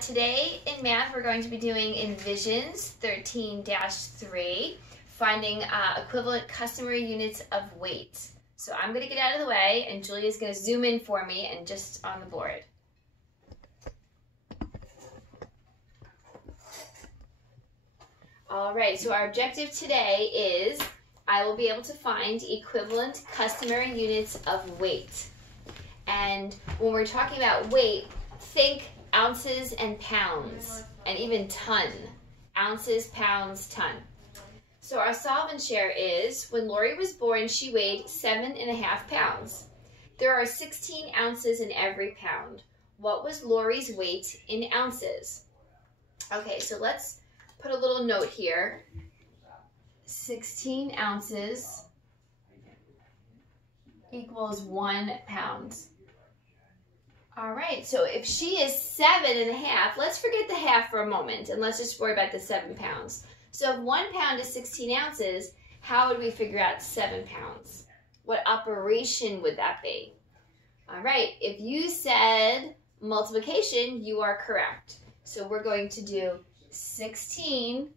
Today in math we're going to be doing Envisions 13-3, finding equivalent customary units of weight. So I'm going to get out of the way and Julia's going to zoom in for me and just on the board. Alright, so our objective today is I will be able to find equivalent customary units of weight. And when we're talking about weight, think ounces and pounds, and even ton. Ounces, pounds, ton. So our solve and share is, when Lori was born, she weighed 7.5 pounds. There are 16 ounces in every pound. What was Lori's weight in ounces? Okay, so let's put a little note here. 16 ounces equals 1 pound. All right, so if she is 7.5, let's forget the half for a moment and let's just worry about the 7 pounds. So if 1 pound is 16 ounces, how would we figure out 7 pounds? What operation would that be? All right, if you said multiplication, you are correct. So we're going to do 16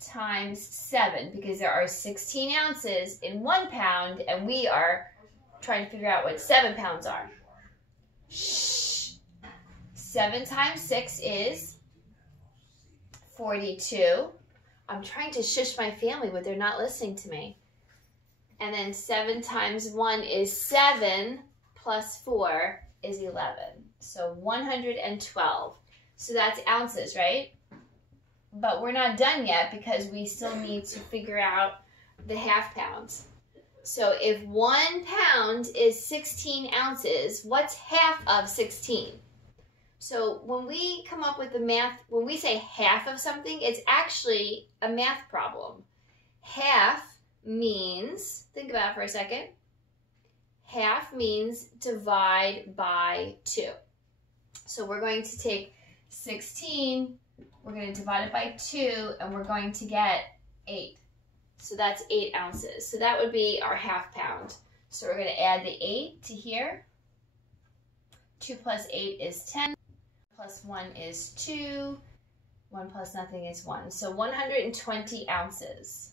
times 7 because there are 16 ounces in 1 pound and we are trying to figure out what 7 pounds are. Shh. 7 times 6 is 42. I'm trying to shush my family, but they're not listening to me. And then 7 times 1 is 7 plus 4 is 11. So 112. So that's ounces, right? But we're not done yet because we still need to figure out the half pounds. So if 1 pound is 16 ounces, what's half of 16? So when we come up with the math, when we say half of something, it's actually a math problem. Half means, think about it for a second, half means divide by 2. So we're going to take 16, we're going to divide it by 2, and we're going to get 8. So that's 8 ounces. So that would be our half pound. So we're going to add the 8 to here. 2 plus 8 is 10. Plus 1 is 2. 1 plus nothing is 1. So 120 ounces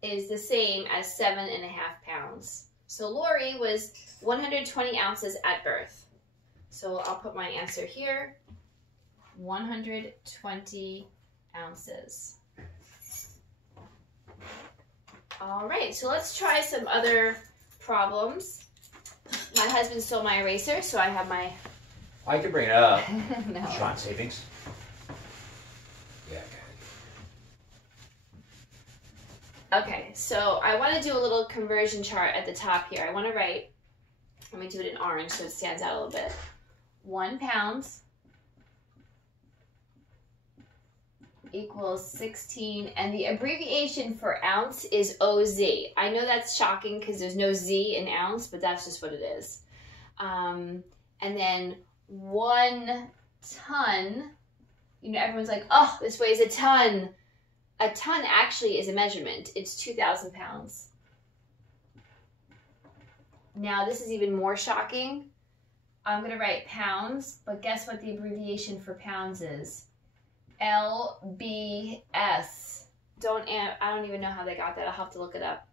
is the same as 7.5 pounds. So Lori was 120 ounces at birth. So I'll put my answer here. 120 ounces. All right, so let's try some other problems. My husband stole my eraser, so I have my... I can bring it up. No. Shot savings. Yeah, Okay, so I want to do a little conversion chart at the top here. I want to write, let me do it in orange so it stands out a little bit. 1 pound equals 16, and the abbreviation for ounce is OZ. I know that's shocking because there's no Z in ounce, but that's just what it is. And then 1 ton, you know, everyone's like, oh, this weighs a ton. A ton actually is a measurement. It's 2,000 pounds. Now this is even more shocking. I'm going to write pounds, but guess what the abbreviation for pounds is? LBS. I don't even know how they got that. I'll have to look it up.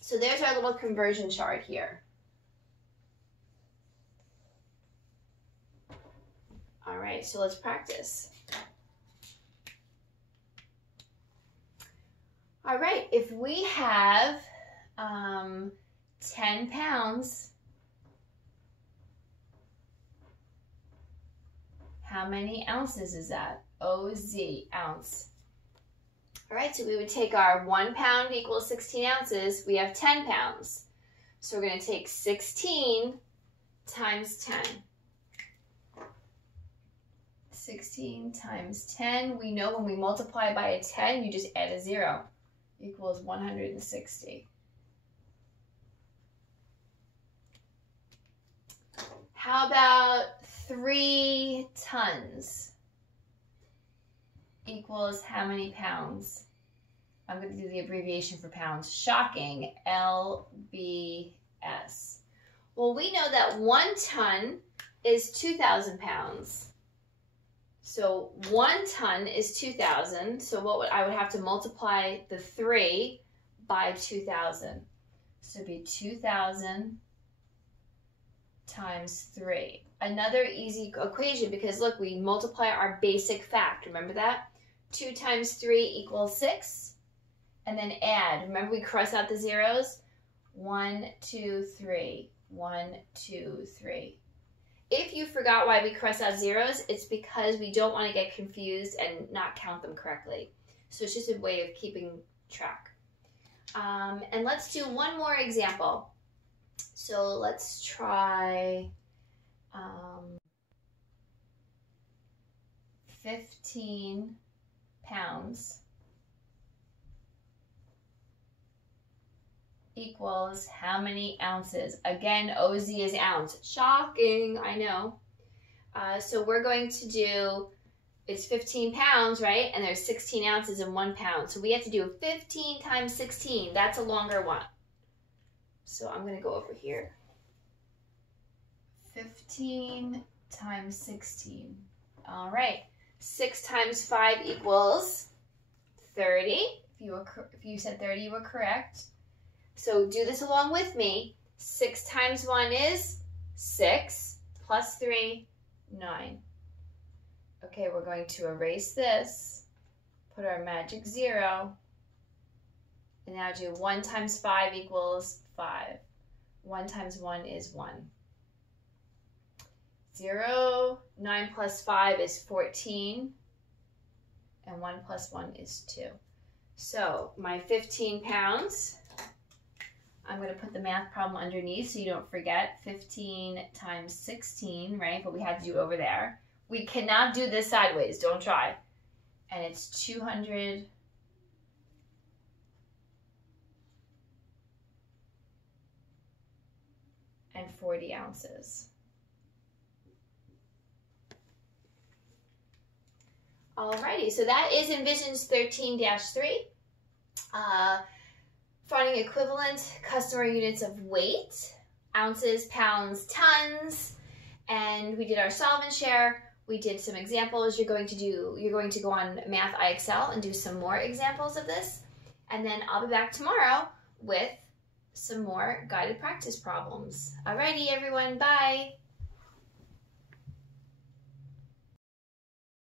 So there's our little conversion chart here. All right, so let's practice. All right, if we have 10 pounds, how many ounces is that? OZ, ounce. All right, so we would take our 1 pound equals 16 ounces. We have 10 pounds. So we're going to take 16 times 10. 16 times 10. We know when we multiply by a 10, you just add a 0. Equals 160. How about 3 tons? Equals how many pounds? I'm going to do the abbreviation for pounds. Shocking, LBS. Well, we know that 1 ton is 2,000 pounds. So 1 ton is 2,000. So I would have to multiply the 3 by 2,000. So it'd be 2,000 times 3. Another easy equation because look, we multiply our basic fact. Remember that? 2 times 3 equals 6. And then add. Remember we cross out the zeros? 1, 2, 3. 1, 2, 3. If you forgot why we cross out zeros, it's because we don't want to get confused and not count them correctly. So it's just a way of keeping track. And let's do one more example. So let's try 15 pounds equals how many ounces? Again, OZ is ounce. Shocking, I know. So we're going to do, it's 15 pounds, right? And there's 16 ounces in 1 pound. So we have to do 15 times 16. That's a longer one. So I'm going to go over here. 15 times 16. All right. 6 times 5 equals 30. If you said 30, you were correct. So do this along with me. 6 times 1 is 6, plus 3, 9. Okay, we're going to erase this, put our magic 0, and now do 1 times 5 equals 5. 1 times 1 is 1. 0, 9 plus 5 is 14, and 1 plus 1 is 2. So my 15 pounds, I'm going to put the math problem underneath so you don't forget. 15 times 16, right? But we had to do it over there. We cannot do this sideways. Don't try. And it's 240 ounces. Alrighty, so that is Envisions 13-3. Finding equivalent customary units of weight, ounces, pounds, tons, and we did our solve and share. We did some examples. You're going to go on Math IXL and do some more examples of this. And then I'll be back tomorrow with some more guided practice problems. Alrighty, everyone, bye.